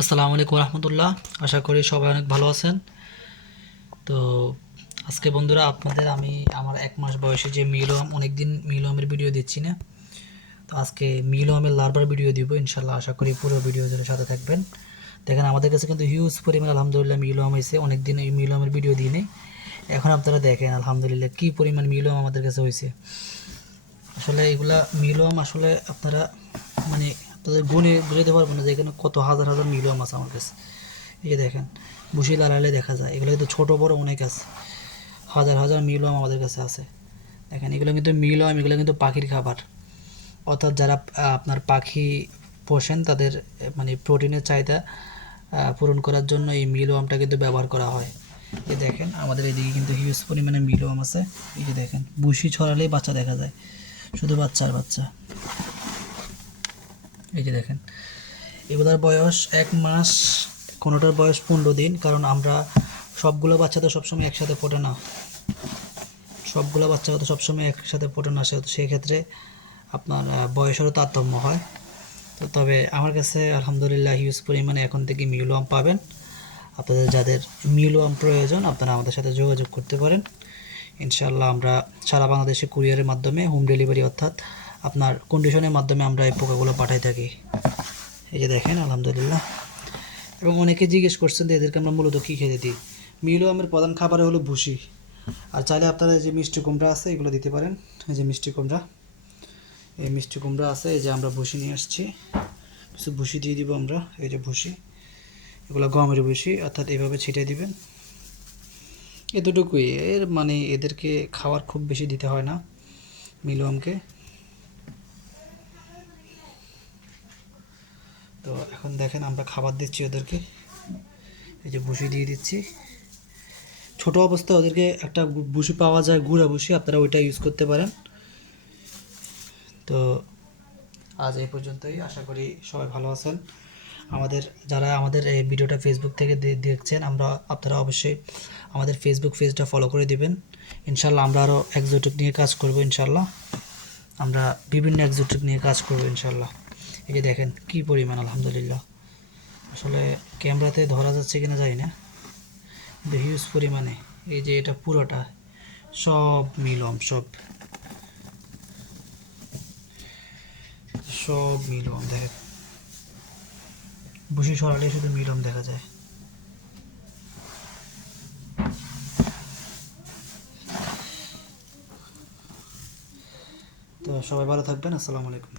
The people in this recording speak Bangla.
আসসালামু আলাইকুম রহমতুল্লাহ। আশা করি সবাই অনেক ভালো আছেন। তো আজকে বন্ধুরা আপনাদের আমি আমার 1 মাস বয়সে যে মিলোয়াম, অনেকদিন মিলোয়ামের ভিডিও দিচ্ছি না, তো আজকে মিলোয়ামের লার্ভার ভিডিও দিব ইনশাল্লাহ। আশা করি পুরো ভিডিও জুড়ে সাথে থাকবেন। দেখেন আমাদের কাছে কিন্তু হিউজ পরিমাণ আলহামদুলিল্লাহ মিলোয়াম হয়েছে। অনেকদিন এই মিলোয়ামের ভিডিও দিই নেই, এখন আপনারা দেখেন আলহামদুলিল্লাহ কী পরিমাণ মিলোয়াম আমাদের কাছে হয়েছে। আসলে এগুলা মিলোয়াম আসলে আপনারা মানে আপনাদের গুণে বুঝাতে পারবেন না যে এখানে কত হাজার হাজার মিলোয়াম আছে আমার কাছে। এই যে দেখেন, বুসি লাগালে দেখা যায় এগুলো কিন্তু ছোটো বড় অনেক আছে, হাজার হাজার মিলোয়াম আমাদের কাছে আছে। দেখেন এগুলো কিন্তু মিলোয়াম, এগুলো কিন্তু পাখির খাবার। অর্থাৎ যারা আপনার পাখি পোষেন তাদের মানে প্রোটিনের চাহিদা পূরণ করার জন্য এই মিলোয়ামটা কিন্তু ব্যবহার করা হয়। এই দেখেন আমাদের এদিকে কিন্তু হিউজ পরিমাণে মিলোয়াম আছে। এই যে দেখেন বুসি ছড়ালেই বাচ্চা দেখা যায়, শুধু বাচ্চা আর বাচ্চা। এই যে দেখেন এগুলোর বয়স 1 মাস, কোনোটার বয়স 15 দিন। কারণ আমরা সবগুলো বাচ্চা তো সবসময় একসাথে ফোটে না, সবগুলো বাচ্চা তো সবসময় একসাথে ফোটে না, সেক্ষেত্রে আপনার বয়সেরও তারতম্য হয়। তো তবে আমার কাছে আলহামদুলিল্লাহ হিউজ পরিমাণে এখন থেকে মিলোয়াম পাবেন। আপনাদের যাদের মিলোয়াম প্রয়োজন আপনারা আমাদের সাথে যোগাযোগ করতে পারেন। ইনশাআল্লাহ আমরা সারা বাংলাদেশে কুরিয়ারের মাধ্যমে হোম ডেলিভারি, অর্থাৎ আপনার কন্ডিশনের মাধ্যমে আমরা এই পোকাগুলো পাঠাই থাকি। এই যে দেখেন আলহামদুলিল্লাহ। এবং অনেকে জিজ্ঞেস করছেন যে এদেরকে আমরা মূলত কী খেতে দিই। মিলোয়ামের প্রধান খাবার হলো ভুসি। আর চাইলে আপনারা যে মিষ্টি কুমড়া আছে এগুলো দিতে পারেন। এই যে মিষ্টি কুমড়া, এই মিষ্টি কুমড়া আছে, এই যে আমরা ভুসি নিয়ে আসছি, কিছু ভুসি দিয়ে দিব আমরা। এই যে ভুসি, এগুলো গমের ভুসি, অর্থাৎ এভাবে ছিটিয়ে দিবেন। এতটুকুই, এর মানে এদেরকে খাবার খুব বেশি দিতে হয় না মিলোয়ামকে। তো এখন দেখেন আমরা খাবার দিচ্ছি ওদেরকে, এই যে ভুসি দিয়ে দিচ্ছি। ছোট অবস্থায় ওদেরকে একটা ভুসি পাওয়া যায়, গুঁড়া ভুসি, আপনারা ওইটা ইউজ করতে পারেন। তো আজ এই পর্যন্তই, আশা করি সবাই ভালো আছেন। যারা আমাদের এই ভিডিওটা ফেসবুক থেকে দেখছেন, আপনারা অবশ্যই আমাদের ফেসবুক পেজটা ফলো করে দিবেন। ইনশাল্লাহ আমরা আরও এক্সোটিক নিয়ে কাজ করব। ইনশাল্লাহ আমরা বিভিন্ন এক্সোটিক নিয়ে কাজ করব ইনশাল্লাহ। এই যে দেখেন কি পরিমাণ আলহামদুলিল্লাহ, আসলে ক্যামেরাতে ধরা যাচ্ছে কিনা জানি না, কিন্তু হিউজ পরিমাণে। এই যে এটা পুরোটা সব মিলম, সব সব মিলম দেখেন, বুসি সরালে শুধু মিলম দেখা যায়। তো সবাই ভালো থাকবেন। আসসালামু আলাইকুম।